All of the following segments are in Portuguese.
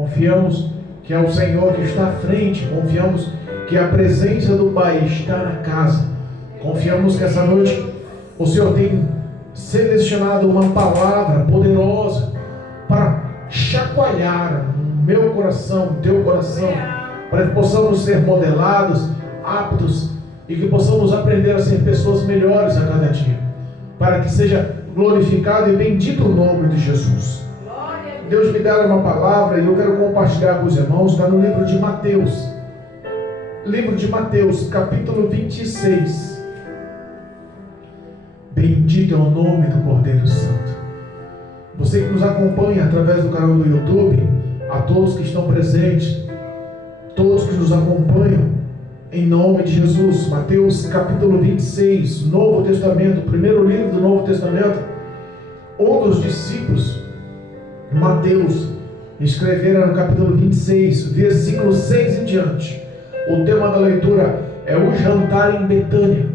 Confiamos que é o Senhor que está à frente. Confiamos que a presença do Pai está na casa. Confiamos que essa noite o Senhor tem selecionado uma palavra poderosa para chacoalhar o meu coração, o teu coração, para que possamos ser modelados, aptos, e que possamos aprender a ser pessoas melhores a cada dia, para que seja glorificado e bendito o nome de Jesus. Deus me dá uma palavra e eu quero compartilhar com os irmãos. Está no livro de Mateus, capítulo 26. Bendito é o nome do Cordeiro Santo. Você que nos acompanha através do canal do YouTube, a todos que estão presentes, todos que nos acompanham, em nome de Jesus. Mateus capítulo 26, Novo Testamento, primeiro livro do Novo Testamento. Um dos discípulos, Mateus, escreveram no capítulo 26, versículo 6 em diante. O tema da leitura é o jantar em Betânia.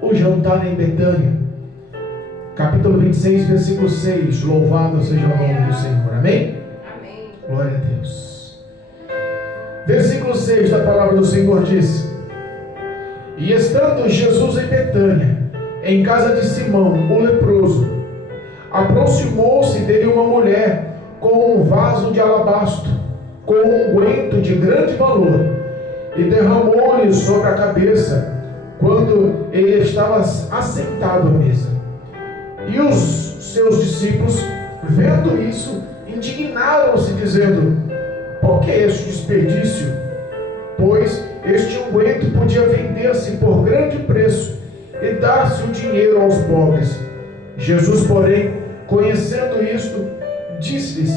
O jantar em Betânia. Capítulo 26, versículo 6. Louvado seja o nome do Senhor. Amém? Amém. Glória a Deus. Versículo 6 da palavra do Senhor diz: E estando Jesus em Betânia, em casa de Simão, o leproso, aproximou-se dele uma mulher com um vaso de alabastro, com um unguento de grande valor, e derramou-lhe sobre a cabeça, quando ele estava assentado à mesa. E os seus discípulos, vendo isso, indignaram-se, dizendo: Por que este desperdício? Pois este unguento podia vender-se por grande preço e dar-se o dinheiro aos pobres. Jesus, porém, conhecendo isto, disse-lhes: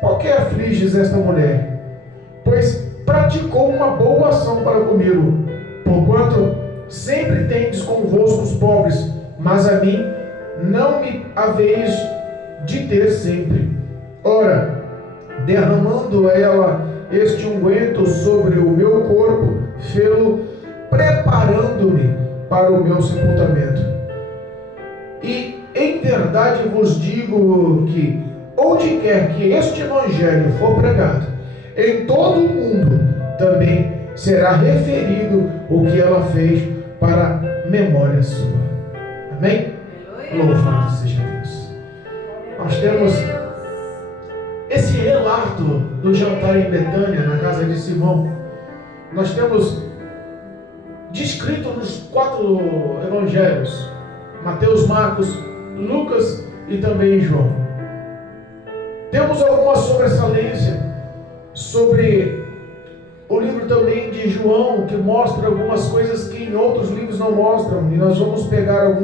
Por que afliges esta mulher? Pois praticou uma boa ação para comigo, porquanto sempre tendes convosco os pobres, mas a mim não me haveis de ter sempre. Ora, derramando ela este unguento sobre o meu corpo, fê-lo preparando-me para o meu sepultamento. E em verdade vos digo que, onde quer que este evangelho for pregado, em todo o mundo também será referido o que ela fez para memória sua. Amém? Louvado seja Deus. Nós temos esse relato do jantar em Betânia, na casa de Simão. Nós temos descrito nos 4 evangelhos: Mateus, Marcos, Lucas e também João. Temos alguma sobressalência sobre o livro também de João, que mostra algumas coisas que em outros livros não mostram, e nós vamos pegar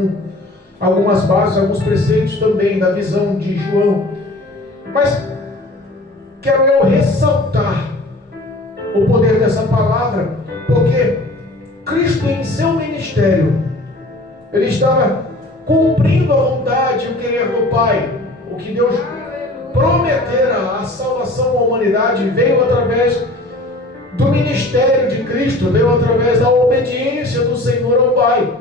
algumas bases, alguns preceitos também da visão de João. Mas quero eu ressaltar o poder dessa palavra, porque Cristo, em seu ministério, ele estava cumprindo a vontade e o querer do Pai. O que Deus prometera, a salvação à humanidade, veio através do ministério de Cristo, veio através da obediência do Senhor ao Pai.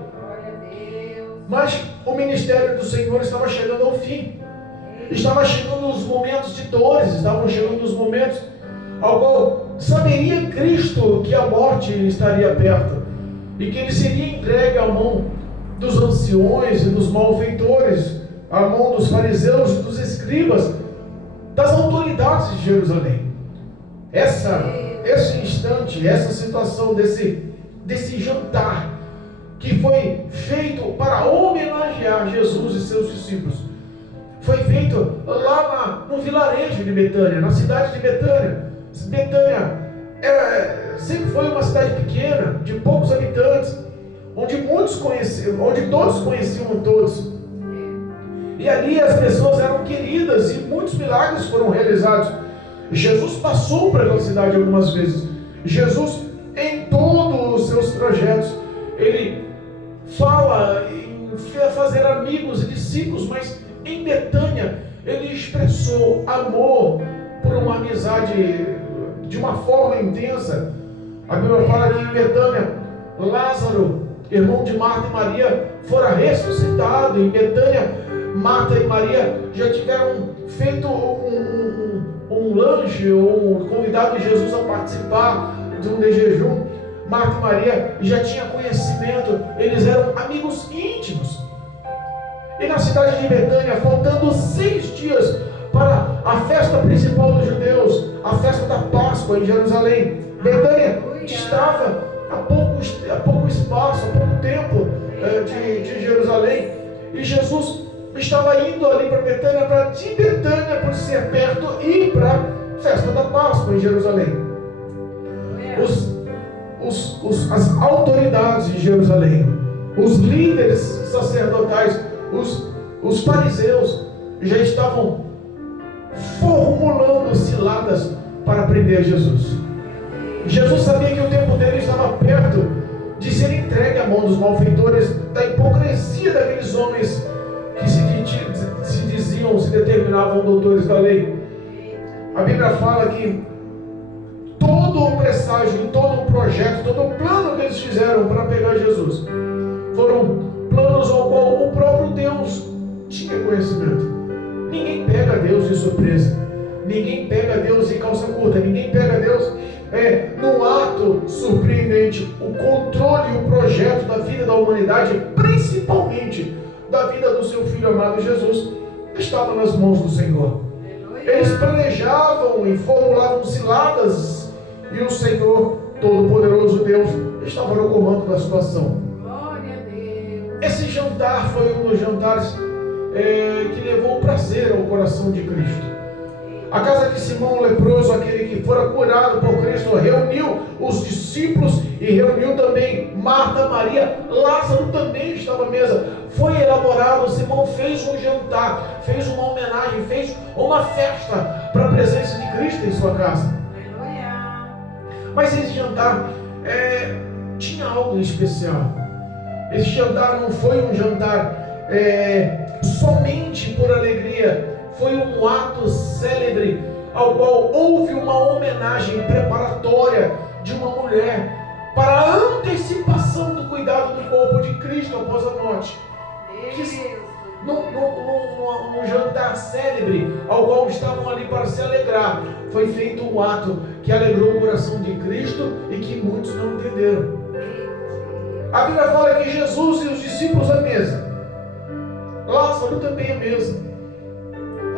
Mas o ministério do Senhor estava chegando ao fim. Estava chegando os momentos de dores, estavam chegando os momentos ao qual saberia Cristo que a morte estaria perto e que ele seria entregue à mão dos anciões e dos malfeitores, à mão dos fariseus e dos escribas, das autoridades de Jerusalém. Esse instante, essa situação desse jantar que foi feito para homenagear Jesus e seus discípulos, foi feito lá no vilarejo de Betânia, na cidade de Betânia. Betânia sempre foi uma cidade pequena, de poucos habitantes, onde todos conheciam todos. E ali as pessoas eram queridas e muitos milagres foram realizados. Jesus passou por aquela cidade algumas vezes. Jesus, em todos os seus trajetos, ele fala em fazer amigos e discípulos, mas em Betânia ele expressou amor por uma amizade de uma forma intensa. A Bíblia fala que em Betânia, Lázaro, irmão de Marta e Maria, fora ressuscitado. Em Betânia, Marta e Maria já tiveram feito um lanche ou convidado Jesus a participar de um de jejum, Marta e Maria já tinham conhecimento, eles eram amigos íntimos. E na cidade de Betânia, faltando 6 dias para a festa principal dos judeus, a festa da Páscoa em Jerusalém, Betânia estava a pouco espaço, a pouco tempo de Jerusalém, e Jesus estava indo ali para Betânia, para de Betânia, por ser perto, ir para a festa da Páscoa em Jerusalém. As autoridades de Jerusalém, os líderes sacerdotais, os fariseus já estavam formulando ciladas para prender Jesus. Jesus sabia que o tempo dele estava perto de ser entregue à mão dos malfeitores, da hipocrisia daqueles homens que se determinavam doutores da lei. A Bíblia fala que todo o presságio, todo o projeto, todo o plano que eles fizeram para pegar Jesus foram planos ao qual o próprio Deus tinha conhecimento. Ninguém pega Deus de surpresa, ninguém pega Deus em calça curta, ninguém pega Deus num ato surpreendente. O controle e o projeto da vida da humanidade, principalmente da vida do seu Filho amado Jesus, estava nas mãos do Senhor. Eles planejavam e formulavam ciladas, e o Senhor Todo-Poderoso Deus estava no comando da situação. Glória a Deus. Esse jantar foi um dos jantares que levou prazer ao coração de Cristo. A casa de Simão o leproso, aquele que fora curado por Cristo, reuniu os discípulos e reuniu também Marta, Maria. Lázaro também estava à mesa. Foi elaborado, Simão fez um jantar, fez uma homenagem, fez uma festa para a presença de Cristo em sua casa. Mas esse jantar tinha algo especial. Esse jantar não foi um jantar somente por alegria. Foi um ato célebre ao qual houve uma homenagem preparatória de uma mulher para a antecipação do cuidado do corpo de Cristo após a morte. Num jantar célebre ao qual estavam ali para se alegrar, foi feito um ato que alegrou o coração de Cristo e que muitos não entenderam. A Bíblia fala que Jesus e os discípulos à mesa, Lázaro também à mesa.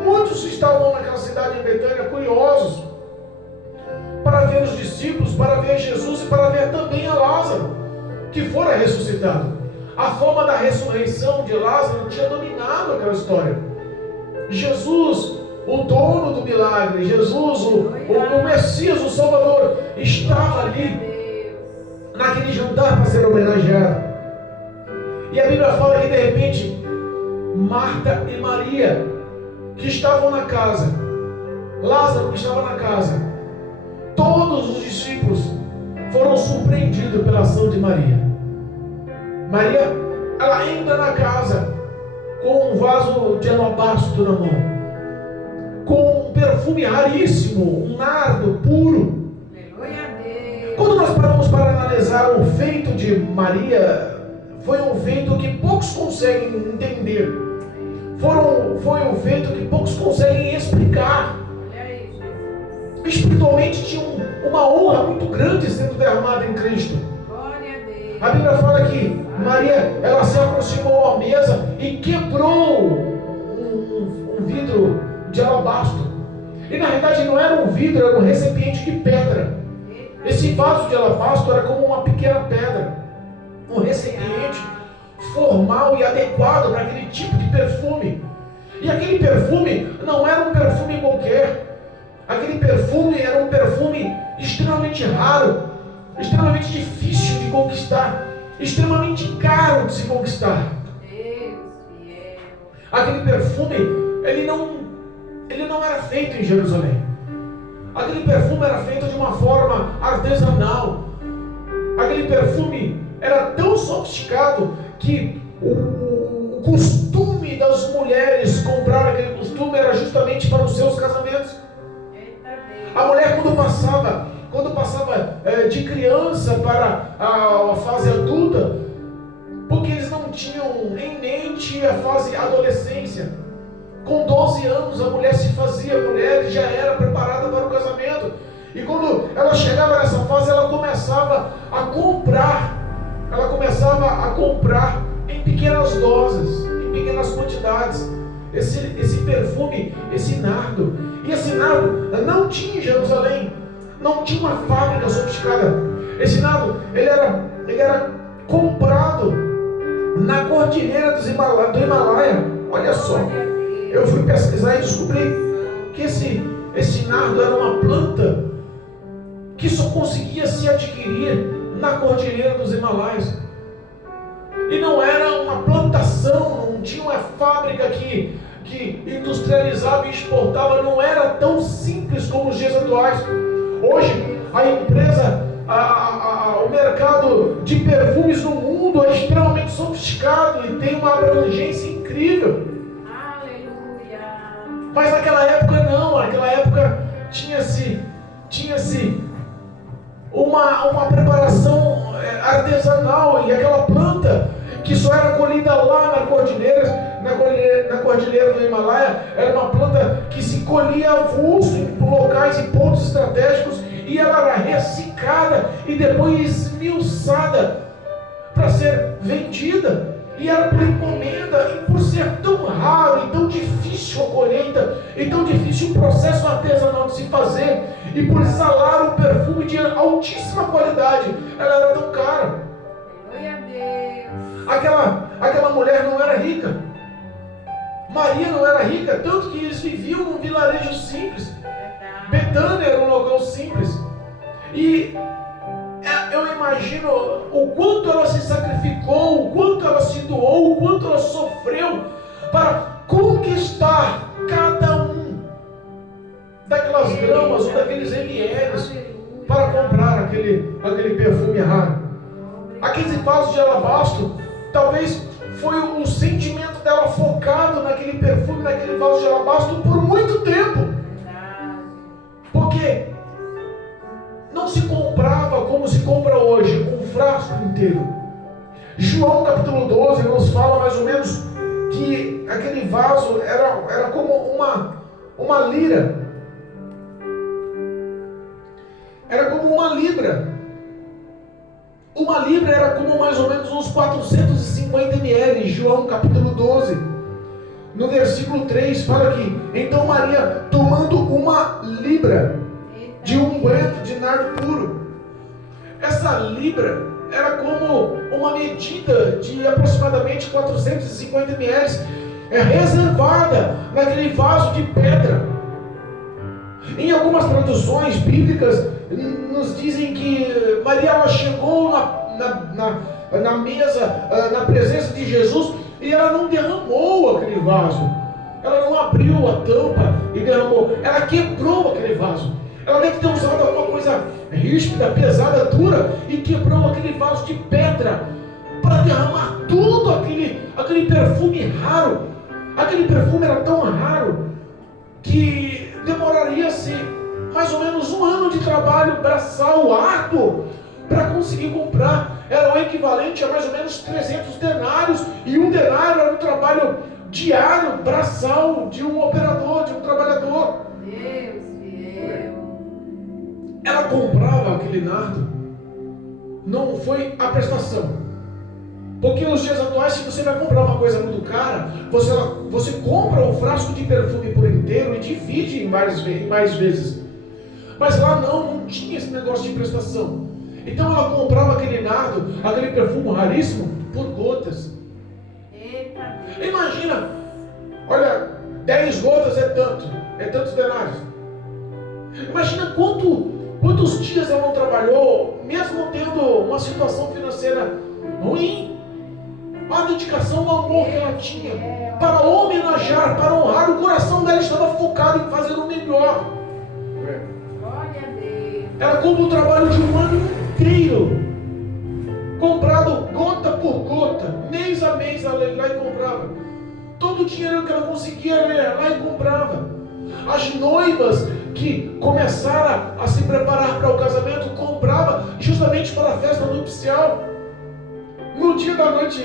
Muitos estavam naquela cidade de Betânia curiosos para ver os discípulos, para ver Jesus e para ver também a Lázaro, que fora ressuscitado. A forma da ressurreição de Lázaro tinha dominado aquela história. Jesus, o dono do milagre, Jesus, o Messias, o Salvador, estava ali naquele jantar para ser homenageado. E a Bíblia fala que de repente Marta e Maria, que estavam na casa, Lázaro que estava na casa, todos os discípulos foram surpreendidos pela ação de Maria. Maria, ela entra na casa com um vaso de alabastro na mão, com um perfume raríssimo, um nardo puro. Quando nós paramos para analisar o feito de Maria, foi um feito que poucos conseguem entender. Foi um feito que poucos conseguem explicar. Espiritualmente tinha uma honra muito grande sendo derramada em Cristo. A Bíblia fala que Maria, ela se aproximou à mesa e quebrou um vidro de alabastro. E na verdade não era um vidro, era um recipiente de pedra. Esse vaso de alabastro era como uma pequena pedra, um recipiente formal e adequado para aquele tipo de perfume. E aquele perfume não era um perfume qualquer. Aquele perfume era um perfume extremamente raro, extremamente difícil de conquistar, extremamente caro de se conquistar. Aquele perfume, ele não era feito em Jerusalém. Aquele perfume era feito de uma forma artesanal. Aquele perfume era tão sofisticado que o costume das mulheres comprar aquele costume era justamente para os seus casamentos. A mulher quando passava de criança para a fase adulta, porque eles não tinham em mente a fase adolescência, Com 12 anos a mulher se fazia mulher e já era preparada para o casamento. E quando ela chegava nessa fase, ela começava a comprar. Ela começava a comprar em pequenas doses, em pequenas quantidades, esse perfume, esse nardo. E esse nardo não tinha em Jerusalém, não tinha uma fábrica sofisticada. Esse nardo, ele era comprado na cordilheira do Himalaia. Olha só, eu fui pesquisar e descobri que esse nardo era uma planta que só conseguia se adquirir na cordilheira dos Himalaias. E não era uma plantação, não tinha uma fábrica que industrializava e exportava, não era tão simples como os dias atuais. Hoje, a empresa, o mercado de perfumes no mundo é extremamente sofisticado e tem uma abrangência incrível. Aleluia. Mas naquela época não, naquela época tinha-se uma preparação artesanal, e aquela planta que só era colhida lá na cordilheira do Himalaia, era uma planta que se colhia avulso em locais e pontos estratégicos, e ela era ressecada e depois esmiuçada para ser vendida. E era por encomenda, e por ser tão raro e tão difícil a colheita, e tão difícil o processo artesanal de se fazer, e por exalar um perfume de altíssima qualidade, ela era tão cara. Glória a Deus. Aquela mulher não era rica. Maria não era rica, tanto que eles viviam num vilarejo simples. Betânia era um local simples. E eu imagino o quanto ela se sacrificou, o quanto ela se doou, o quanto ela sofreu para conquistar cada um daquelas gramas ou daqueles ml para comprar aquele perfume raro. Aqueles vasos de alabastro, talvez foi o sentimento dela focado naquele perfume, naquele vaso de alabastro por muito tempo. Porque não se comprava como se compra hoje, um frasco inteiro. João capítulo 12 nos fala mais ou menos que aquele vaso era como uma lira. Era como uma libra. Uma libra era como mais ou menos uns 450 ml. João capítulo 12, no versículo 3, fala que então Maria, tomando uma libra de unguento de nardo puro. Essa libra era como uma medida de aproximadamente 450 ml, reservada naquele vaso de pedra. Em algumas traduções bíblicas nos dizem que Maria, ela chegou na mesa, na presença de Jesus, e ela não derramou aquele vaso. Ela não abriu a tampa e derramou. Ela quebrou aquele vaso. Ela deve ter usado alguma coisa ríspida, pesada, dura, e quebrou aquele vaso de pedra para derramar tudo aquele perfume raro. Aquele perfume era tão raro que demoraria-se mais ou menos 1 ano de trabalho braçal árduo para conseguir comprar. Era o equivalente a mais ou menos 300 denários, e um denário era o trabalho diário, braçal, de um operador, de um trabalhador. Deus fiel. Ela comprava aquele nardo, não foi a prestação. Porque nos dias atuais, se você vai comprar uma coisa muito cara, você compra um frasco de perfume por inteiro e divide em mais vezes. Mas lá não tinha esse negócio de prestação. Então ela comprava aquele nardo, aquele perfume raríssimo, por gotas. Eita. Imagina, olha, 10 gotas é tantos denários. Imagina quantos dias ela não trabalhou, mesmo tendo uma situação financeira ruim. A dedicação, o amor que ela tinha para homenagear, para honrar, o coração dela estava focado em fazer o melhor. Glória a Deus. Ela compra o trabalho de um ano inteiro, comprado gota por gota, mês a mês ela ia lá e comprava. Todo o dinheiro que ela conseguia, ela ia lá e comprava. As noivas que começaram a se preparar para o casamento, comprava justamente para a festa nupcial. No dia da noite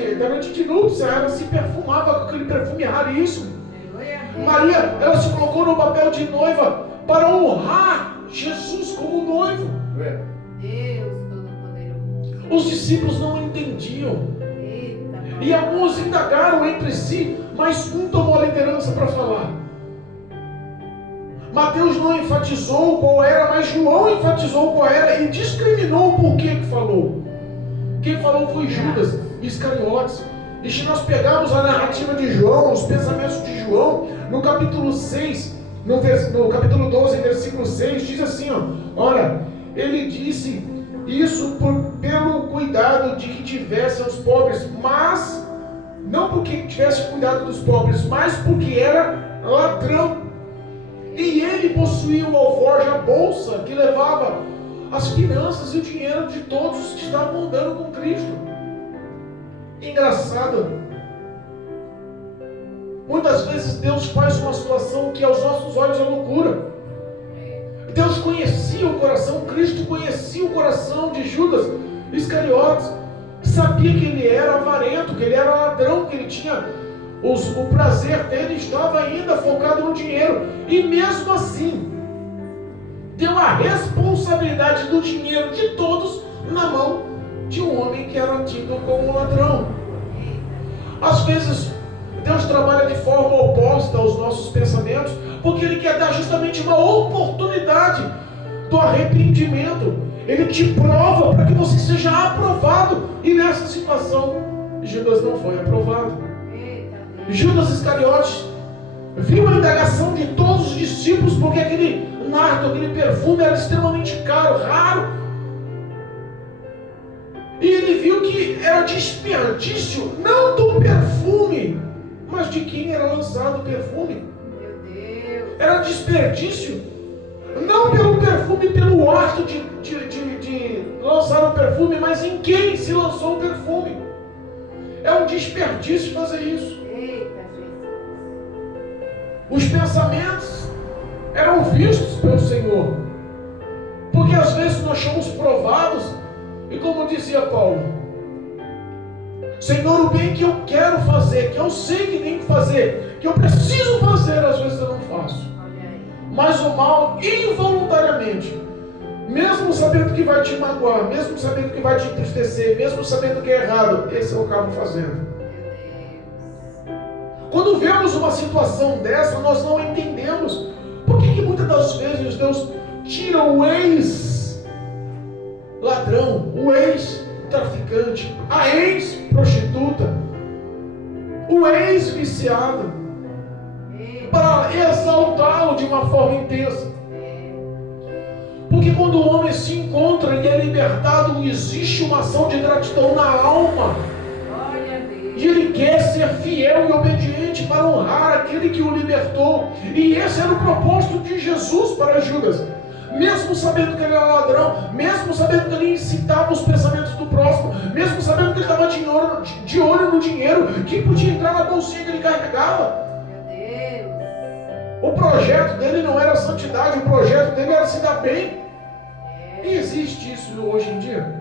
de núpcia, ela se perfumava com aquele perfume raríssimo. Maria, ela se colocou no papel de noiva para honrar Jesus como noivo. Deus Todo-Poderoso. Os discípulos não entendiam. Eita, E alguns indagaram entre si, mas um tomou a liderança para falar. Mateus não enfatizou qual era, mas João enfatizou qual era e discriminou o porquê que falou. Quem falou foi Judas Iscariotes. E se nós pegarmos a narrativa de João, os pensamentos de João, no capítulo 6, no capítulo 12, versículo 6, diz assim, ó, ora, ele disse isso pelo cuidado de que tivessem os pobres, mas, não porque tivesse cuidado dos pobres, mas porque era ladrão. E ele possuía o alforje, a bolsa, que levava as finanças e o dinheiro de todos os que estavam andando com Cristo. Engraçado, muitas vezes Deus faz uma situação que aos nossos olhos é loucura. Deus conhecia o coração, Cristo conhecia o coração de Judas Iscariotes, sabia que ele era avarento, que ele era ladrão, que ele tinha o prazer dele, estava ainda focado no dinheiro, e mesmo assim deu a responsabilidade do dinheiro de todos na mão de um homem que era tido como ladrão. Às vezes Deus trabalha de forma oposta aos nossos pensamentos, porque Ele quer dar justamente uma oportunidade do arrependimento. Ele te prova para que você seja aprovado, e nessa situação Judas não foi aprovado. Judas Iscariotes viu a indagação de todos os discípulos, porque aquele nardo, aquele perfume era extremamente caro, raro. E ele viu que era desperdício, não do perfume, mas de quem era lançado o perfume. meu Deus. Era desperdício, não pelo perfume, pelo ato de lançar o perfume, mas em quem se lançou o perfume. É um desperdício fazer isso. Eita, Jesus. Os pensamentos eram vistos pelo Senhor, porque às vezes nós somos provados. E como dizia Paulo, Senhor, o bem que eu quero fazer, que eu sei que tenho que fazer, que eu preciso fazer, às vezes eu não faço. Mas o mal, involuntariamente, mesmo sabendo que vai te magoar, mesmo sabendo que vai te entristecer, mesmo sabendo que é errado, esse eu acabo fazendo. Quando vemos uma situação dessa, nós não entendemos por que muitas das vezes Deus tira o ex-ladrão, o ex-traficante, a ex-prostituta, o ex-viciado, para exaltá-lo de uma forma intensa. Porque quando o homem se encontra e é libertado, existe uma ação de gratidão na alma. E ele quer ser fiel e obediente para honrar aquele que o libertou. E esse era o propósito de Jesus para Judas. Mesmo sabendo que ele era ladrão, mesmo sabendo que ele incitava os pensamentos do próximo, mesmo sabendo que ele estava de olho no dinheiro que podia entrar na bolsinha que ele carregava. O projeto dele não era santidade, o projeto dele era se dar bem. E existe isso hoje em dia.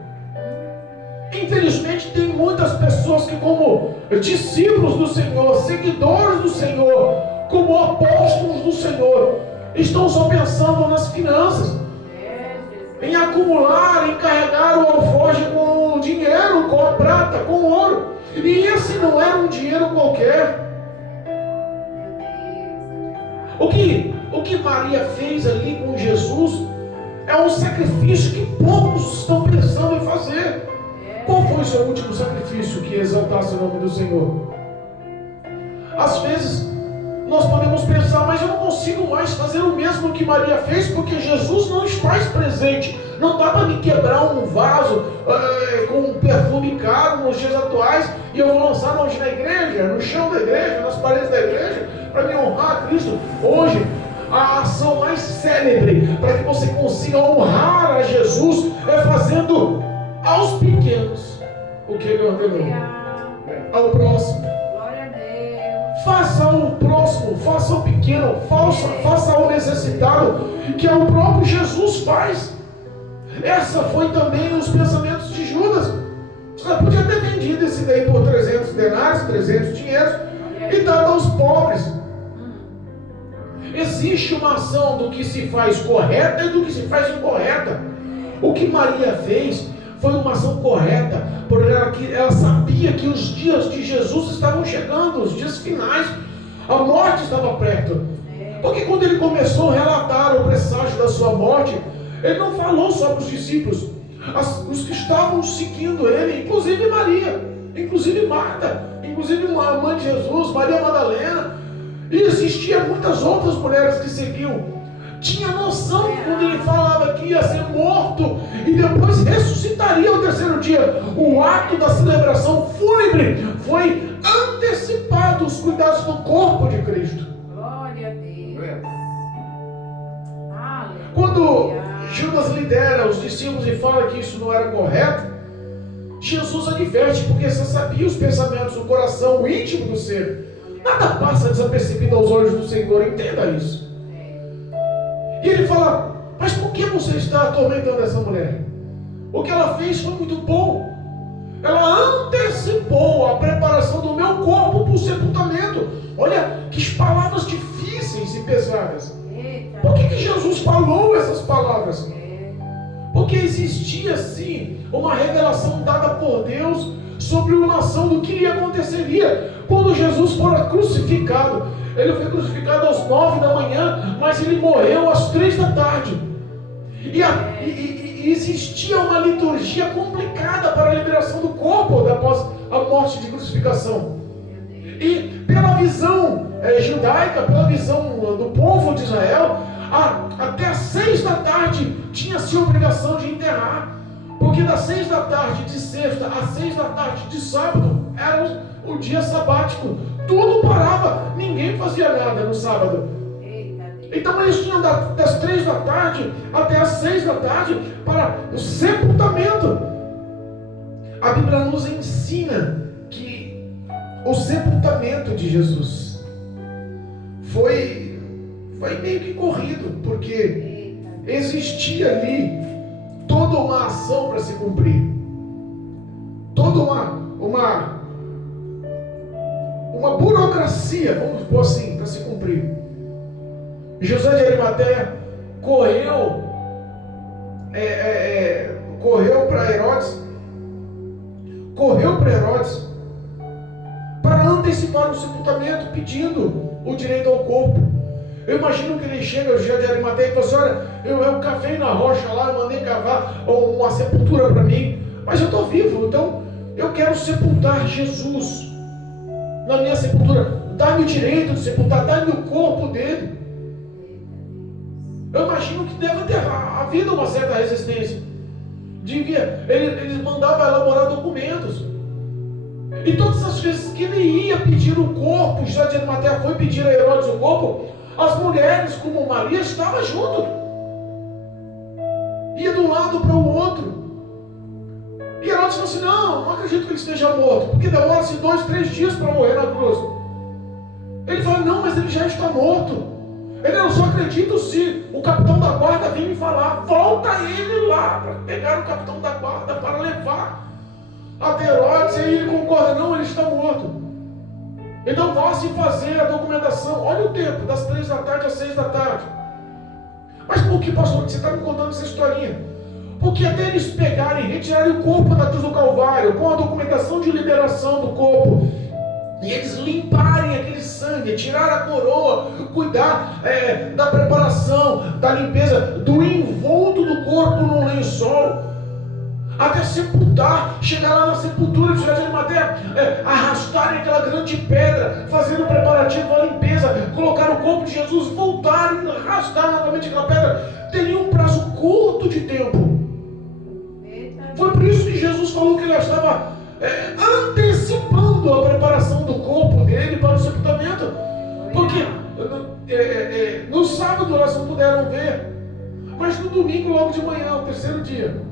Infelizmente tem muitas pessoas que, como discípulos do Senhor, seguidores do Senhor, como apóstolos do Senhor, estão só pensando nas finanças, em acumular, em carregar o alforje com o dinheiro, com a prata, com o ouro. E esse não era um dinheiro qualquer. O que Maria fez ali com Jesus é um sacrifício que poucos estão pensando em fazer. Qual foi o seu último sacrifício que exaltasse o nome do Senhor? Às vezes nós podemos pensar, mas eu não consigo mais fazer o mesmo que Maria fez, porque Jesus não está presente. Não dá para me quebrar um vaso com um perfume caro nos dias atuais e eu vou lançar onde? Na igreja, no chão da igreja, nas paredes da igreja, para me honrar a Cristo. Hoje, a ação mais célebre para que você consiga honrar a Jesus é fazendo aos pequenos o que Ele ordenou. Ao próximo. Faça ao próximo, faça ao pequeno, faça ao necessitado, que é o próprio Jesus faz. Essa foi também os pensamentos de Judas. Você podia ter vendido esse daí por 300 denários, 300 dinheiros, e dado aos pobres. existe uma ação do que se faz correta e do que se faz incorreta. O que Maria fez foi uma ação correta, porque ela sabia que os dias de Jesus estavam chegando, os dias finais, a morte estava perto. Porque quando ele começou a relatar o presságio da sua morte, ele não falou só para os discípulos, os que estavam seguindo ele, inclusive Maria, inclusive Marta, inclusive a mãe de Jesus, Maria Madalena, e existiam muitas outras mulheres que seguiam. Tinha noção que quando ele falava que ia ser morto e depois ressuscitaria ao terceiro dia, o ato da celebração fúnebre foi antecipado, os cuidados do corpo de Cristo. Glória a Deus. Aleluia. Quando Judas lidera os discípulos e fala que isso não era correto, Jesus adverte, porque você sabia os pensamentos do coração, o íntimo do ser. Nada passa desapercebido aos olhos do Senhor, entenda isso. E ele fala: mas por que você está atormentando essa mulher? O que ela fez foi muito bom. Ela antecipou a preparação do meu corpo para o sepultamento. Olha que palavras difíceis e pesadas. Por que Jesus falou essas palavras? Porque existia sim uma revelação dada por Deus sobre uma ação do que lhe aconteceria quando Jesus fora crucificado. Ele foi crucificado às 9 da manhã, mas ele morreu às 3 da tarde. E existia uma liturgia complicada para a liberação do corpo após a morte de crucificação. E pela visão judaica, pela visão do povo de Israel, até às 6 da tarde tinha-se a obrigação de enterrar. Porque das 6 da tarde de sexta às 6 da tarde de sábado era o dia sabático. Tudo parava, ninguém fazia nada no sábado. Então eles tinham das 3 da tarde até as 6 da tarde para o sepultamento. A Bíblia nos ensina que o sepultamento de Jesus foi meio que corrido, porque existia ali toda uma ação para se cumprir, toda uma burocracia, vamos pôr assim, para se cumprir. José de Arimateia correu para Herodes para antecipar o sepultamento, pedindo o direito ao corpo. Eu imagino que ele chega, o José de Arimateia, e fala assim: olha, eu cavei na rocha lá, eu mandei cavar uma sepultura para mim, mas eu estou vivo, então eu quero sepultar Jesus na minha sepultura. Dá-me o direito de sepultar, dá-me o corpo dele. Eu imagino que deve ter havido uma certa resistência. Eles mandavam elaborar documentos. E todas as vezes que ele ia pedir o corpo, José de Arimateia foi pedir a Herodes o corpo, as mulheres, como Maria, estavam junto. Ia de um lado para o outro. E Herodes falou assim: não acredito que ele esteja morto, porque demora-se 2, 3 dias para morrer na cruz. Ele falou: não, mas ele já está morto. Ele: não só acredito se o capitão da guarda vir me falar. Volta ele lá para pegar o capitão da guarda para levar até Herodes. E ele concorda: não, ele está morto. Então vá-se fazer a documentação. Olha o tempo, das 3 da tarde às 6 da tarde. Mas por que, pastor, você está me contando essa historinha? Porque até eles pegarem, retirarem o corpo da cruz do Calvário, com a documentação de liberação do corpo, e eles limparem aquele sangue, tirar a coroa, cuidar da preparação, da limpeza, do envolto do corpo no lençol, até sepultar, chegar lá na sepultura de José de Arimateia, arrastarem aquela grande pedra, fazendo o preparativo, a limpeza, colocar o corpo de Jesus, voltarem, arrastar novamente aquela pedra. Teria um prazo curto de tempo. Foi por isso que Jesus falou que ele estava antecipando a preparação do corpo dele para o sepultamento. Porque no sábado elas não puderam ver, mas no domingo, logo de manhã, o terceiro dia,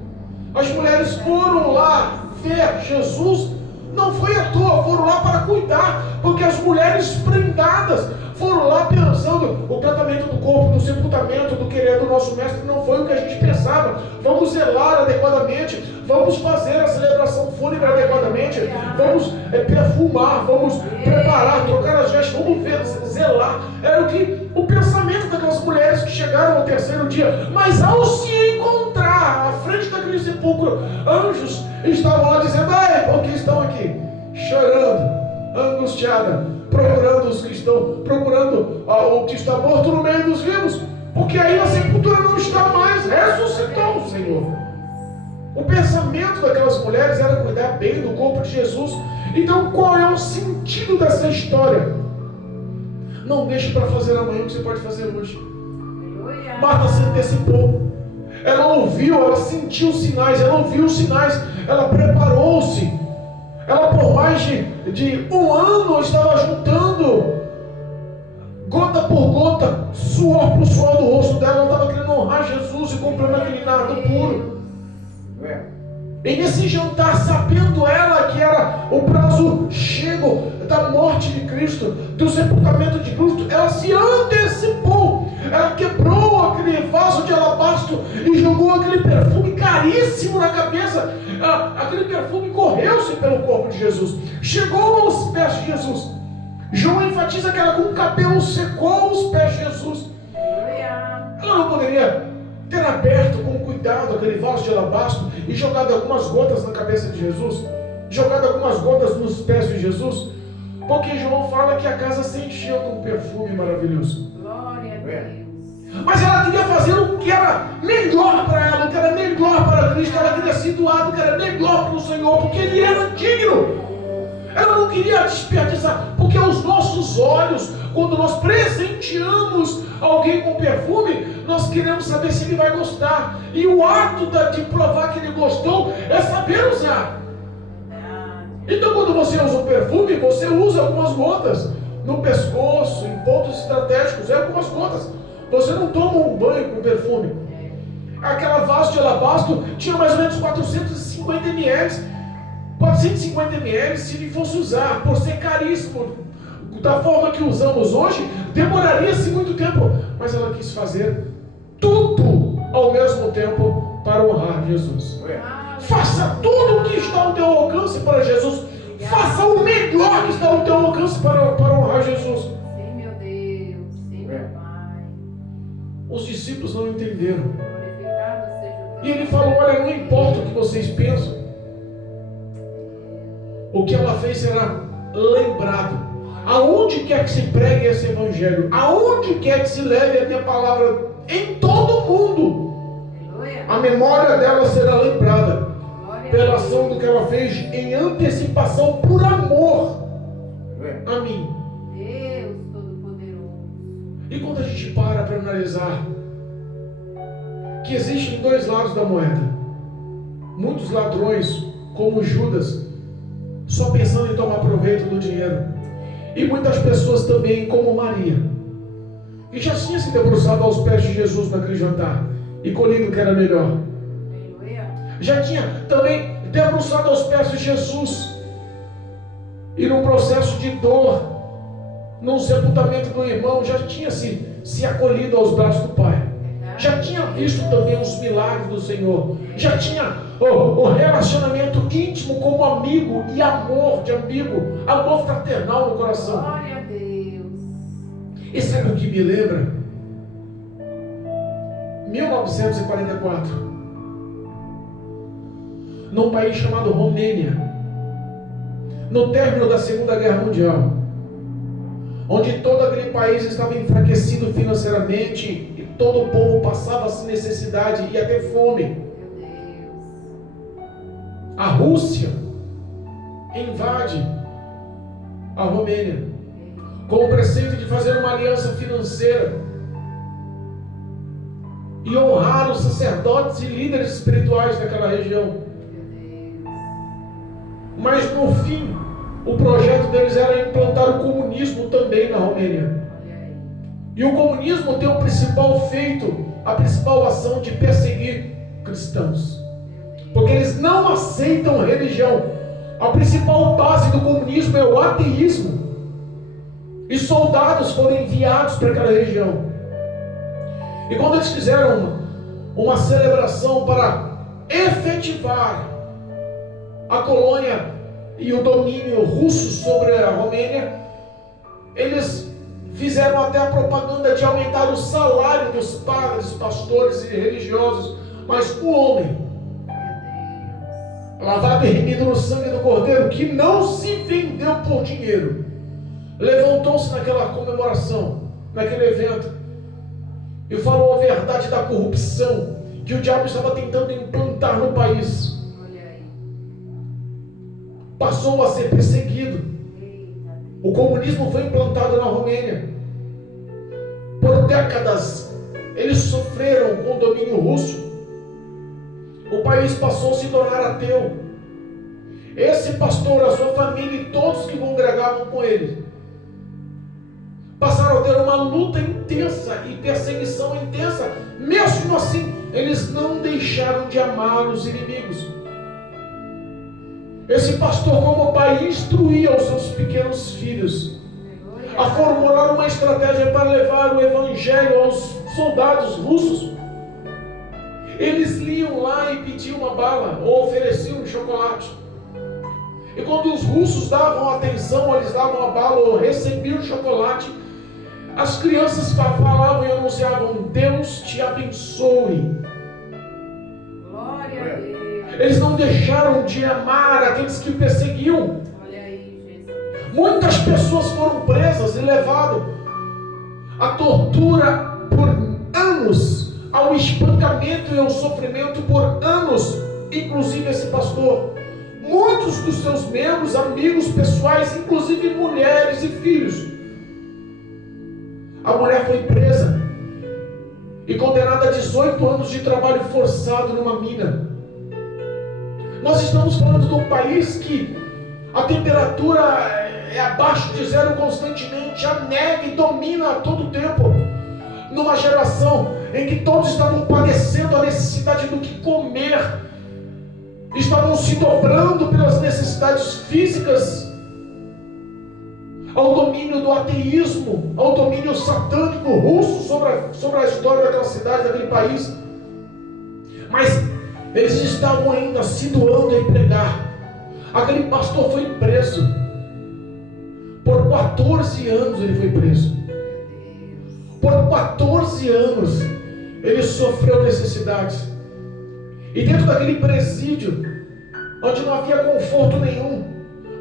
as mulheres foram lá ver Jesus. Não foi à toa, foram lá para cuidar, porque as mulheres prendadas foram lá pensando: o tratamento do corpo, do sepultamento, do querer do nosso mestre não foi o que a gente pensava. Vamos zelar adequadamente, vamos fazer a celebração fúnebre adequadamente, vamos perfumar, vamos preparar, trocar as vestes, vamos zelar. Era o pensamento chegaram ao terceiro dia, mas ao se encontrar à frente daquele sepulcro, anjos estavam lá dizendo: ei, por que estão aqui? Chorando, angustiada, procurando os que estão, procurando o que está morto no meio dos vivos, porque aí a sepultura não está mais, ressuscitou o Senhor. O pensamento daquelas mulheres era cuidar bem do corpo de Jesus. Então, qual é o sentido dessa história? Não deixe para fazer amanhã o que você pode fazer hoje. Marta se antecipou. Ela ouviu, ela sentiu os sinais, ela ouviu os sinais, ela preparou-se. Ela, por mais de um ano, estava juntando, gota por gota, suor por suor do rosto dela. Ela estava querendo honrar Jesus e comprando aquele nardo puro. E nesse jantar, sabendo ela que era o prazo chego da morte de Cristo, do sepultamento de Cristo, ela se antecipou. Ela quebrou aquele vaso de alabastro e jogou aquele perfume caríssimo na cabeça. Aquele perfume correu-se pelo corpo de Jesus, chegou aos pés de Jesus. João enfatiza que ela com o cabelo secou os pés de Jesus. Ela não poderia ter aberto com cuidado aquele vaso de alabastro e jogado algumas gotas na cabeça de Jesus, jogado algumas gotas nos pés de Jesus, porque João fala que a casa se encheu de um perfume maravilhoso. Glória a Deus. Mas ela queria fazer o que era melhor para ela, o que era melhor para Cristo. Ela queria se doar o que era melhor para o Senhor, porque Ele era digno. Ela não queria desperdiçar, porque aos nossos olhos, quando nós presenteamos alguém com perfume, nós queremos saber se ele vai gostar. E o ato de provar que ele gostou é saber usar. Então, quando você usa um perfume, você usa algumas gotas no pescoço, em pontos estratégicos, algumas gotas. Você não toma um banho com perfume. Aquela vaso de alabastro tinha mais ou menos 450 ml. 450 ml, se ele fosse usar, por ser caríssimo, da forma que usamos hoje, demoraria-se muito tempo. Mas ela quis fazer tudo ao mesmo tempo para honrar Jesus. Faça tudo o que está ao teu alcance para Jesus. Faça o melhor que está ao teu alcance para honrar Jesus. Sim, meu Deus. Sim, meu Pai. Os discípulos não entenderam. Glorificado seja o teu E ele falou: olha, não importa o que vocês pensam. O que ela fez será lembrado. Aonde quer que se pregue esse evangelho, aonde quer que se leve a minha palavra, em todo o mundo, a memória dela será lembrada pela ação do que ela fez em antecipação, por amor a mim. Deus Todo-Poderoso. E quando a gente para analisar que existem dois lados da moeda, muitos ladrões, como Judas, só pensando em tomar proveito do dinheiro, e muitas pessoas também, como Maria, que já tinha se debruçado aos pés de Jesus naquele jantar e colhido o que era melhor, já tinha também debruçado aos pés de Jesus e num processo de dor, num sepultamento do irmão, já tinha se acolhido aos braços do Pai, já tinha visto também os milagres do Senhor, já tinha o relacionamento íntimo como amigo e amor de amigo, amor fraternal no coração. Glória a Deus. E sabe o que me lembra? 1944, num país chamado Romênia, no término da Segunda Guerra Mundial, onde todo aquele país estava enfraquecido financeiramente e todo o povo passava necessidade e até fome. A Rússia invade a Romênia com o preceito de fazer uma aliança financeira e honrar os sacerdotes e líderes espirituais daquela região. Mas no fim, o projeto deles era implantar o comunismo também na Romênia. E o comunismo tem o principal feito, a principal ação de perseguir cristãos. Porque eles não aceitam religião. A principal base do comunismo é o ateísmo. E soldados foram enviados para aquela região. E quando eles fizeram uma celebração para efetivar a colônia e o domínio russo sobre a Romênia, eles Fizeram até a propaganda de aumentar o salário dos padres, pastores e religiosos. Mas o homem, lavado e remido no sangue do Cordeiro, que não se vendeu por dinheiro, levantou-se naquela comemoração, naquele evento, e falou a verdade da corrupção que o diabo estava tentando implantar no país. Passou a ser perseguido. O comunismo foi implantado na Romênia. Por décadas, eles sofreram com o domínio russo. O país passou a se tornar ateu. Esse pastor, a sua família e todos que congregavam com ele passaram a ter uma luta intensa e perseguição intensa. Mesmo assim, eles não deixaram de amar os inimigos. Esse pastor, como pai, instruía os seus pequenos filhos a formular uma estratégia para levar o evangelho aos soldados russos. Eles liam lá e pediam uma bala ou ofereciam um chocolate. E quando os russos davam atenção, eles davam a bala ou recebiam o chocolate, as crianças falavam e anunciavam: Deus te abençoe. Glória a Deus. Eles não deixaram de amar aqueles que perseguiam. Olha aí, Jesus. Muitas pessoas foram presas e levadas à tortura por anos, ao espancamento e ao sofrimento por anos, inclusive esse pastor. Muitos dos seus membros, amigos pessoais, inclusive mulheres e filhos. A mulher foi presa e condenada a 18 anos de trabalho forçado numa mina. Nós estamos falando de um país que a temperatura é abaixo de zero constantemente, a neve domina a todo tempo. Numa geração em que todos estavam padecendo a necessidade do que comer, estavam se dobrando pelas necessidades físicas, ao domínio do ateísmo, ao domínio satânico russo sobre a história daquela cidade, daquele país. Mas eles estavam ainda se doando em pregar. Aquele pastor foi preso. Por 14 anos ele foi preso. Por 14 anos ele sofreu necessidades. E dentro daquele presídio, onde não havia conforto nenhum,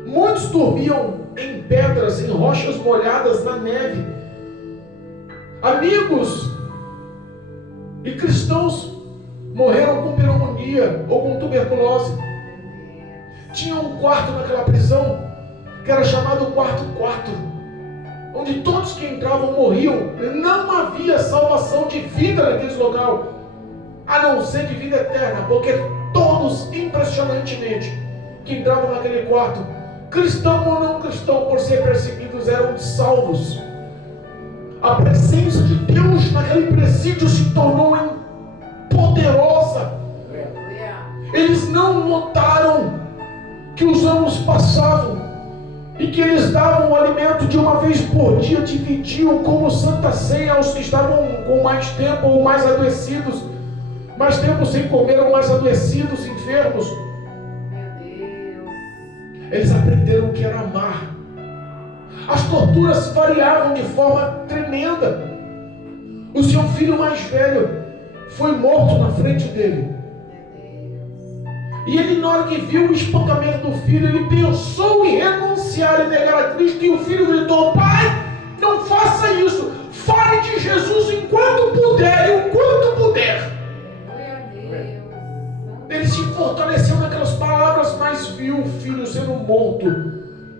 muitos dormiam em pedras, em rochas molhadas na neve. Amigos e cristãos morreram com pneumonia ou com tuberculose. Tinha um quarto naquela prisão que era chamado quarto, onde todos que entravam morriam. Não havia salvação de vida naquele local, a não ser de vida eterna, porque todos, impressionantemente, que entravam naquele quarto, cristão ou não cristão, por ser perseguidos, eram salvos. A presença de Deus naquele presídio se tornou poderosa. Eles não notaram que os anos passavam e que eles davam o alimento de uma vez por dia, dividiam como Santa Ceia aos que estavam com mais tempo ou mais adoecidos, mais tempo sem comer ou mais adoecidos, enfermos. Eles aprenderam o que era amar. As torturas variavam de forma tremenda. O seu filho mais velho foi morto na frente dele. E ele, na hora que viu o espancamento do filho, ele pensou em renunciar e negar a Cristo. E o filho gritou: Pai, não faça isso. Fale de Jesus enquanto puder e o quanto puder. Ele se fortaleceu naquelas palavras, mas viu o filho sendo morto,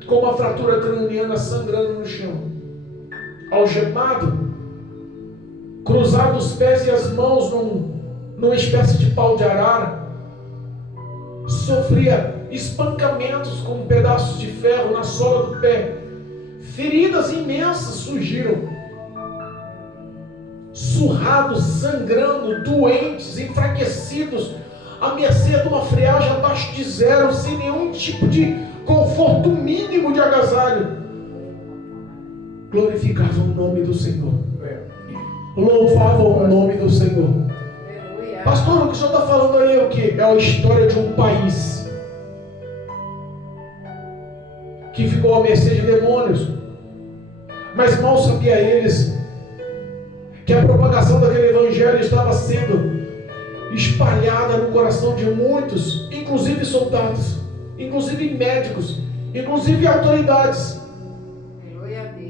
com uma fratura craniana sangrando no chão, algemado, cruzado os pés e as mãos numa espécie de pau de arara. Sofria espancamentos com pedaços de ferro na sola do pé. Feridas imensas surgiram. Surrados, sangrando, doentes, enfraquecidos, à mercê de uma friagem abaixo de zero, sem nenhum tipo de conforto mínimo de agasalho. Glorificavam o nome do Senhor. Louvavam o nome do Senhor. Pastor, o que o senhor está falando aí é o quê? É a história de um país que ficou à mercê de demônios. Mas mal sabia eles que a propagação daquele evangelho estava sendo espalhada no coração de muitos, inclusive soldados, inclusive médicos, inclusive autoridades. Glória a Deus.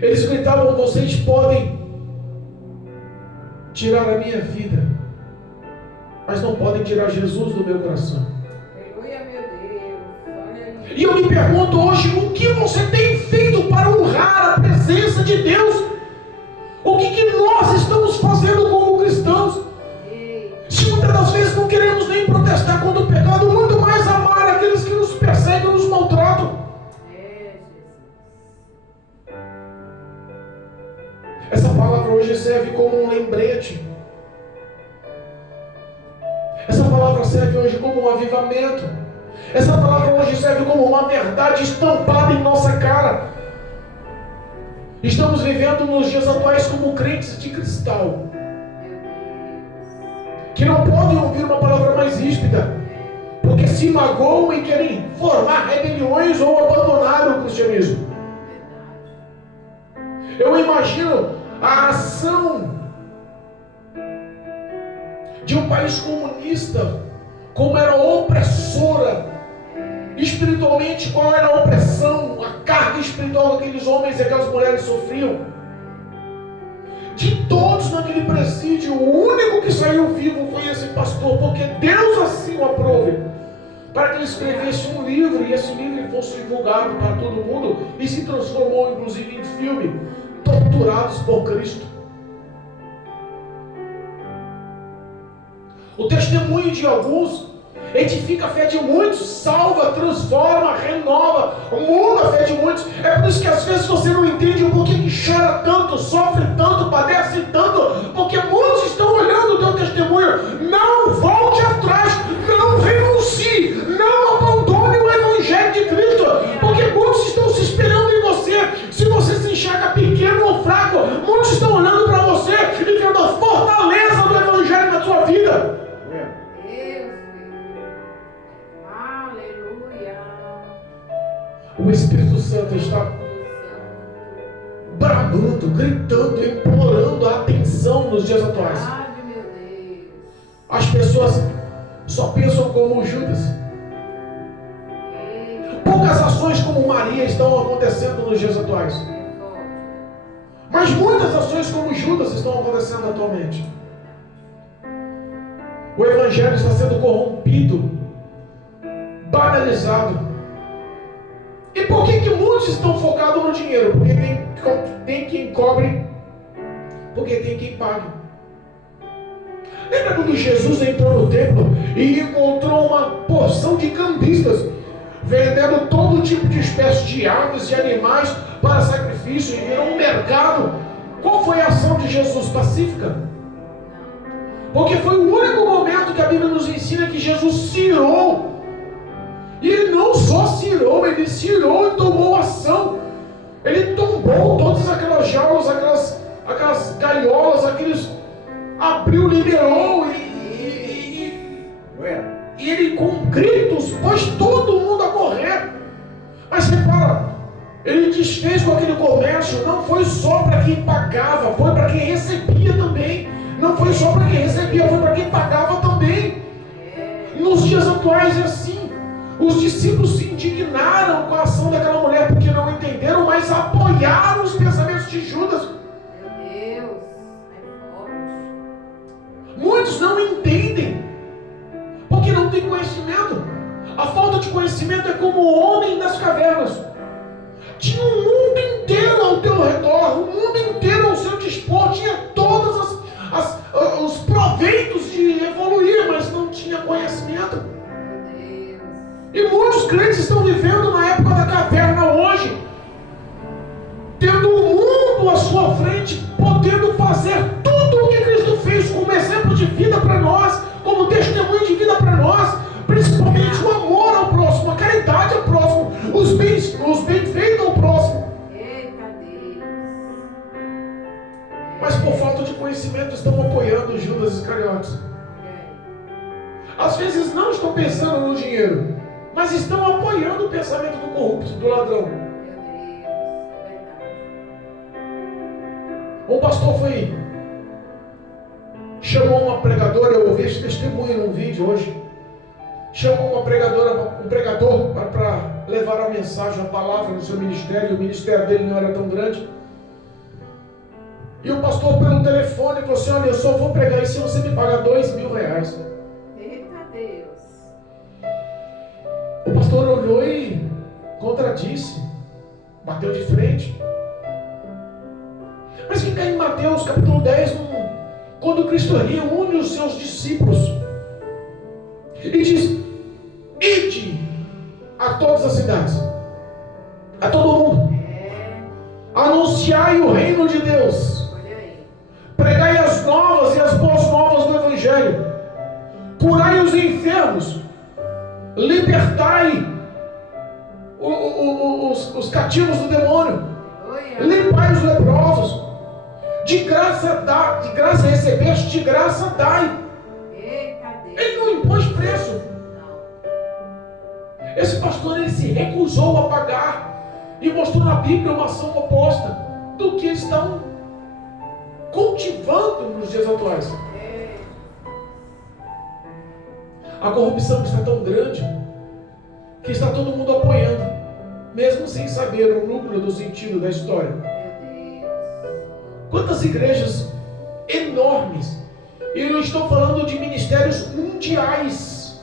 Eles gritavam: vocês podem tirar a minha vida, mas não podem tirar Jesus do meu coração. Aleluia, meu Deus. Olha aí. E eu me pergunto hoje, o que você tem feito para honrar a presença de Deus? O que nós estamos fazendo como cristãos? Ei, Se muitas das vezes não queremos nem protestar contra o pecado, muito mais amar aqueles que nos perseguem, nos maltratam. Jesus. Essa palavra hoje serve como um lembrete. Essa palavra serve hoje como um avivamento. Essa palavra hoje serve como uma verdade estampada em nossa cara. Estamos vivendo nos dias atuais como crentes de cristal, que não podem ouvir uma palavra mais ríspida, porque se magoam e querem formar rebeliões ou abandonar o cristianismo. Eu imagino a ação de um país comunista, como era opressora espiritualmente, qual era a opressão, a carga espiritual que aqueles homens e aquelas mulheres sofriam. De todos naquele presídio, o único que saiu vivo foi esse pastor, porque Deus assim o aprove, para que ele escrevesse um livro, e esse livro fosse divulgado para todo mundo, e se transformou inclusive em filme, Torturados por Cristo. O testemunho de alguns edifica a fé de muitos, salva, transforma, renova, muda a fé de muitos. É por isso que às vezes você não entende o porquê que chora tanto, sofre tanto, padece tanto, porque muitos estão olhando o teu testemunho. Não volte atrás, não renuncie, não abandone o Evangelho de Cristo, porque muitos estão se esperando em você. Se você se enxerga pequeno ou fraco, muitos estão olhando para você e vendo a fortaleza do Evangelho na sua vida. O Espírito Santo está bradando, gritando, implorando a atenção nos dias atuais. As pessoas só pensam como Judas. Poucas ações como Maria estão acontecendo nos dias atuais, mas muitas ações como Judas estão acontecendo atualmente. O Evangelho está sendo corrompido, banalizado. E por que muitos estão focados no dinheiro? Porque tem quem cobre, porque tem quem pague. Lembra quando Jesus entrou no templo e encontrou uma porção de cambistas vendendo todo tipo de espécies de aves e animais para sacrifício, e virou um mercado? Qual foi a ação de Jesus? Pacífica. Porque foi o único momento que a Bíblia nos ensina que Jesus se irou. E ele não só se irou, ele se irou e tomou ação. Ele tombou todas aquelas jaulas, aquelas gaiolas, abriu, liberou e ele com gritos pôs todo mundo a correr. Mas repara, ele desfez com aquele comércio, não foi só para quem pagava, foi para quem recebia também. Não foi só para quem recebia, foi para quem pagava também. Nos dias atuais é assim. Os discípulos se indignaram com a ação daquela mulher, porque não entenderam, mas apoiaram os pensamentos de Judas. Meu Deus, é forte. Muitos não entendem, porque não têm conhecimento. A falta de conhecimento é como o homem das cavernas. Tinha um mundo inteiro ao teu redor, o mundo inteiro ao seu dispor, tinha todos os proveitos de evoluir, mas não tinha conhecimento. E muitos crentes estão vivendo na época da caverna hoje, tendo o mundo à sua frente, podendo fazer tudo o que Cristo fez como exemplo de vida para nós, como testemunho de vida para nós, principalmente o amor ao próximo, a caridade ao próximo, os bem feitos ao próximo. Eita Deus. Mas por falta de conhecimento estão apoiando Judas Iscariotes. Às vezes não estão pensando no dinheiro, mas estão apoiando o pensamento do corrupto, do ladrão. Um pastor chamou uma pregadora, eu ouvi esse testemunho num vídeo hoje. Chamou um pregador para levar a mensagem, a palavra no seu ministério. O ministério dele não era tão grande. E o pastor pelo telefone falou assim: olha, eu só vou pregar isso se você me pagar R$2.000. Eita Deus. O pastor olhou e contradisse, bateu de frente. Mas que está em Mateus capítulo 10, quando Cristo reúne os seus discípulos e diz: ide a todas as cidades, a todo mundo, anunciai o reino de Deus, pregai as novas e as boas novas do Evangelho, curai os enfermos, libertai os cativos do demônio, limpai os leprosos, de graça recebeste, de graça dai. Ele não impôs preço. Esse pastor, ele se recusou a pagar e mostrou na Bíblia uma ação oposta do que estão cultivando nos dias atuais. A corrupção está tão grande que está todo mundo apoiando, mesmo sem saber o núcleo do sentido da história. Quantas igrejas enormes, e eu não estou falando de ministérios mundiais,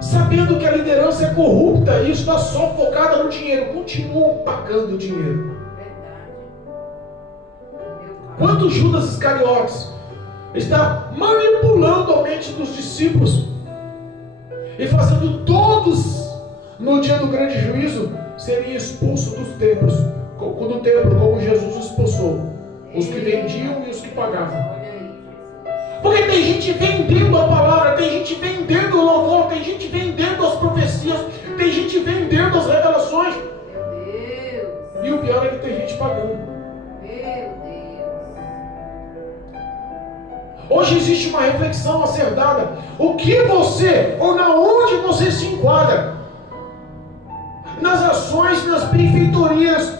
sabendo que a liderança é corrupta e está só focada no dinheiro, continuam pagando dinheiro. Quantos Judas Iscariotes está manipulando a mente dos discípulos e fazendo todos, no dia do grande juízo, serem expulsos dos templos, do templo, como Jesus expulsou os que vendiam e os que pagavam. Porque tem gente vendendo a palavra, tem gente vendendo o louvor, tem gente vendendo as profecias, tem gente vendendo as revelações. E o pior é que tem gente pagando. Hoje existe uma reflexão a ser dada. O que você, ou na onde você se enquadra nas ações, nas benfeitorias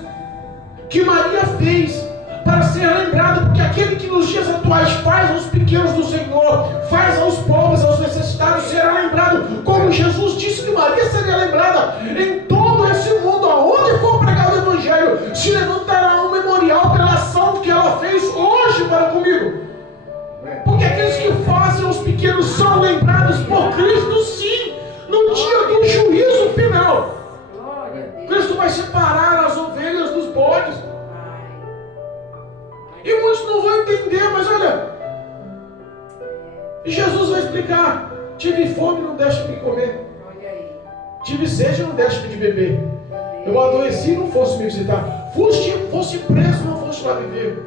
que Maria fez para ser lembrado, porque aquele que nos dias atuais faz aos pequenos do Senhor, faz aos pobres, aos necessitados, será lembrado, como Jesus disse que Maria seria lembrada em todo esse mundo, aonde for pregado o Evangelho, se levantará um memorial pela ação que ela fez hoje para comigo. Porque aqueles que fazem os pequenos são lembrados por Cristo, sim, no dia do juízo final. Cristo vai separar as ovelhas dos bodes. E muitos não vão entender, mas olha, Jesus vai explicar: tive fome, não deixe-me comer, tive sede, não deixe-me de beber, eu adoeci, não fosse me visitar, fosse preso, não fosse lá viver.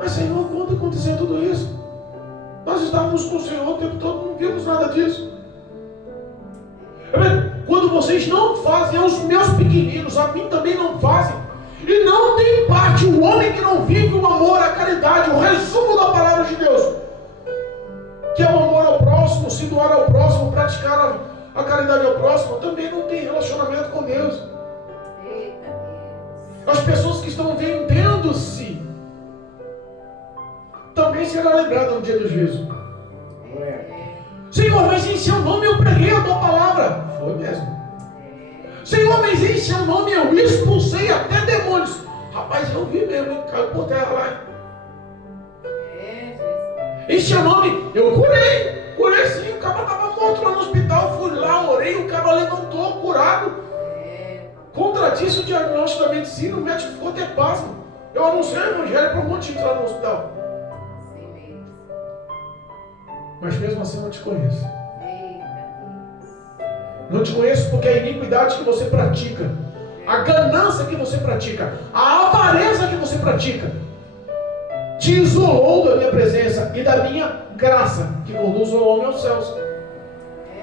Mas Senhor, quando aconteceu tudo isso? Nós estávamos com o Senhor o tempo todo, não vimos nada disso. Quando vocês não fazem aos meus pequeninos, a mim também não fazem. E não tem parte o homem que não vive o amor, a caridade, o resumo da palavra de Deus, que é o amor ao próximo, se doar ao próximo, praticar a caridade ao próximo, também não tem relacionamento com Deus. As pessoas que estão vendendo-se também será lembrada no dia do juízo. Senhor, mas em seu nome eu preguei a tua palavra. Foi mesmo. Senhor, mas em seu nome eu expulsei até demônios. Rapaz, eu vi mesmo, hein? Caiu por terra lá. Em seu nome eu curei sim. O cara estava morto lá no hospital, fui lá, orei, o cara levantou, curado. Contradisse o diagnóstico da medicina, o médico ficou até pasmo. Eu anunciei o evangelho para um monte de gente lá no hospital. Mas mesmo assim eu não te conheço. Não te conheço porque a iniquidade que você pratica, a ganância que você pratica, a avareza que você pratica, te isolou da minha presença e da minha graça, que conduz o homem aos céus.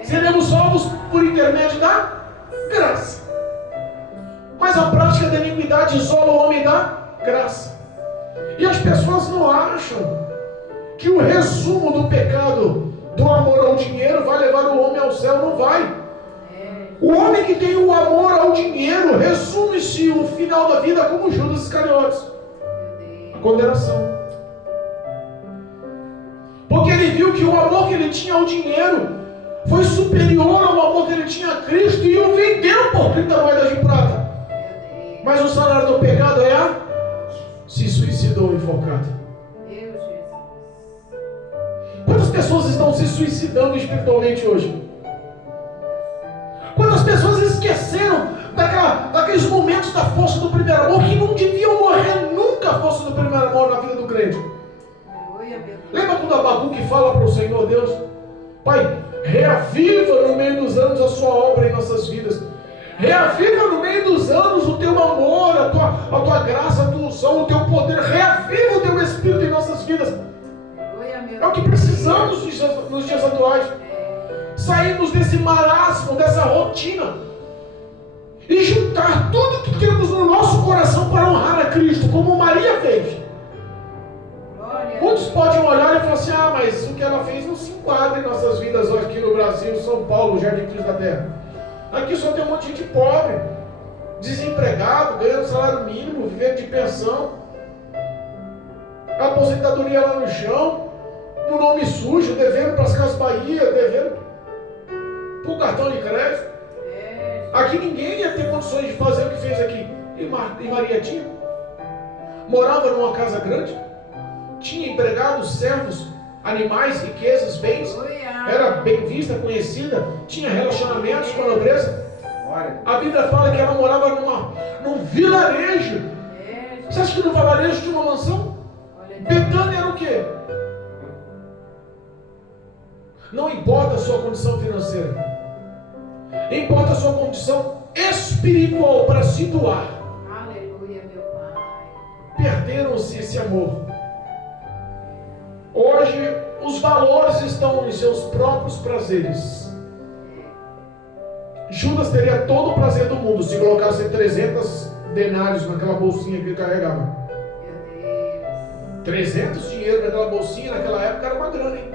Seremos salvos por intermédio da graça. Mas a prática da iniquidade isola o homem da graça. E as pessoas não acham que o resumo do pecado, do amor ao dinheiro, vai levar o homem ao céu. Não vai. O homem que tem o amor ao dinheiro, resume-se o final da vida como Judas Iscariotes. condenação. Porque ele viu que o amor que ele tinha ao dinheiro foi superior ao amor que ele tinha a Cristo e o vendeu por 30 moedas de prata. Mas o salário do pecado é se suicidou enforcado. Quantas pessoas estão se suicidando espiritualmente hoje? Quantas pessoas esqueceram daqueles momentos da força do primeiro amor que não deviam morrer nunca a força do primeiro amor na vida do crente? Lembra quando Abacuque fala para o Senhor Deus: Pai, reaviva no meio dos anos a sua obra em nossas vidas. Reaviva no meio dos anos o teu amor, a tua graça, a tua unção, o teu poder. Reaviva o teu Espírito em nossas vidas. É o que precisamos nos dias atuais. Sairmos desse marasmo, dessa rotina e juntar tudo que temos no nosso coração para honrar a Cristo, como Maria fez. Muitos podem olhar e falar assim: ah, mas o que ela fez não se enquadra em nossas vidas hoje aqui no Brasil, São Paulo, Jardim Cristo da Terra. Aqui só tem um monte de gente pobre, desempregado, ganhando salário mínimo, vivendo de pensão, a aposentadoria lá no chão, no nome sujo, devendo para as Casas Bahia, devendo para o cartão de crédito. Aqui ninguém ia ter condições de fazer o que fez aqui. E Maria tinha. Morava numa casa grande, tinha empregados, servos, animais, riquezas, bens, era bem vista, conhecida, tinha relacionamentos com a nobreza. A Bíblia fala que ela morava num vilarejo. Você acha que no vilarejo tinha uma mansão? Betânia era o quê? Não importa a sua condição financeira, importa a sua condição espiritual para se doar. Aleluia, meu Pai. Perderam-se esse amor. Hoje os valores estão em seus próprios prazeres. Judas teria todo o prazer do mundo se colocasse 300 denários naquela bolsinha que ele carregava. Meu Deus. 300 dinheiro naquela bolsinha naquela época era uma grana, hein?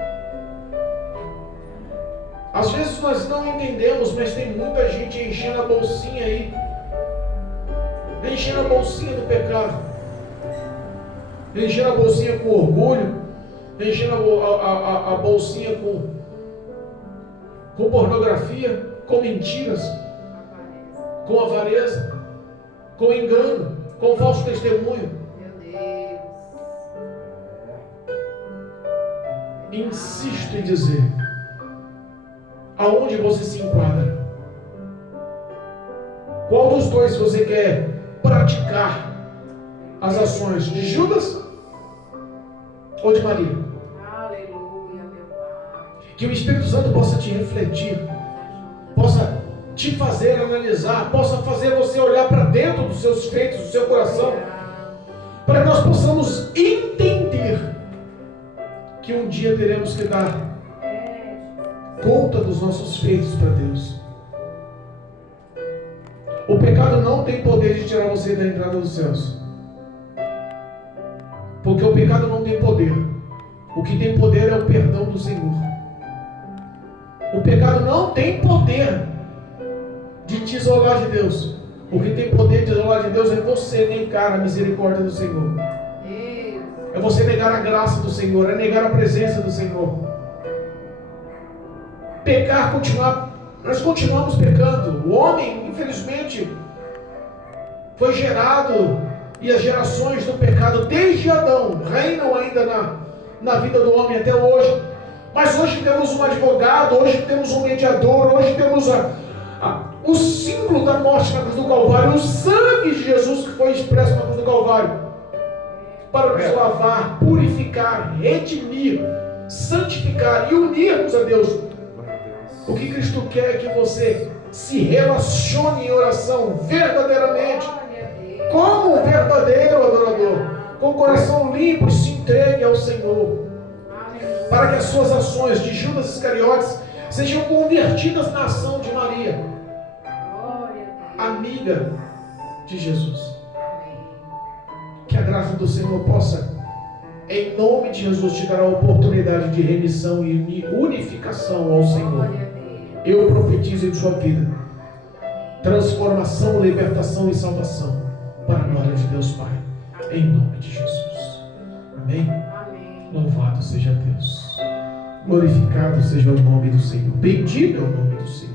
Às vezes nós não entendemos, mas tem muita gente enchendo a bolsinha aí, enchendo a bolsinha do pecado, enchendo a bolsinha com orgulho, enchendo a bolsinha com pornografia, com mentiras, com avareza, com engano, com falso testemunho. Meu Deus. Insisto em dizer, aonde você se enquadra? Qual dos dois você quer praticar as ações? De Judas ou de Maria? Aleluia, meu Pai. Que o Espírito Santo possa te refletir, possa te fazer analisar, possa fazer você olhar para dentro dos seus feitos, do seu coração, para que nós possamos entender que um dia teremos que dar conta dos nossos feitos para Deus. O pecado não tem poder de tirar você da entrada dos céus, porque o pecado não tem poder. O que tem poder é o perdão do Senhor. O pecado não tem poder de te isolar de Deus. O que tem poder de isolar de Deus é você negar a misericórdia do Senhor, é você negar a graça do Senhor, é negar a presença do Senhor. Pecar, nós continuamos pecando. O homem, infelizmente, foi gerado, e as gerações do pecado desde Adão reinam ainda na vida do homem até hoje. Mas hoje temos um advogado, hoje temos um mediador, hoje temos o símbolo da morte na cruz do Calvário, o sangue de Jesus que foi expresso na cruz do Calvário, para nos lavar, purificar, redimir, santificar e unirmos a Deus. O que Cristo quer é que você se relacione em oração verdadeiramente, como um verdadeiro adorador, com o coração limpo, e se entregue ao Senhor, para que as suas ações de Judas Iscariotes sejam convertidas na ação de Maria, amiga de Jesus. Que a graça do Senhor possa, em nome de Jesus, te dar a oportunidade de remissão e unificação ao Senhor. Eu profetizo em sua vida transformação, libertação e salvação, para a glória de Deus Pai, em nome de Jesus. Amém? Amém. Louvado seja Deus. Glorificado seja o nome do Senhor. Bendito é o nome do Senhor.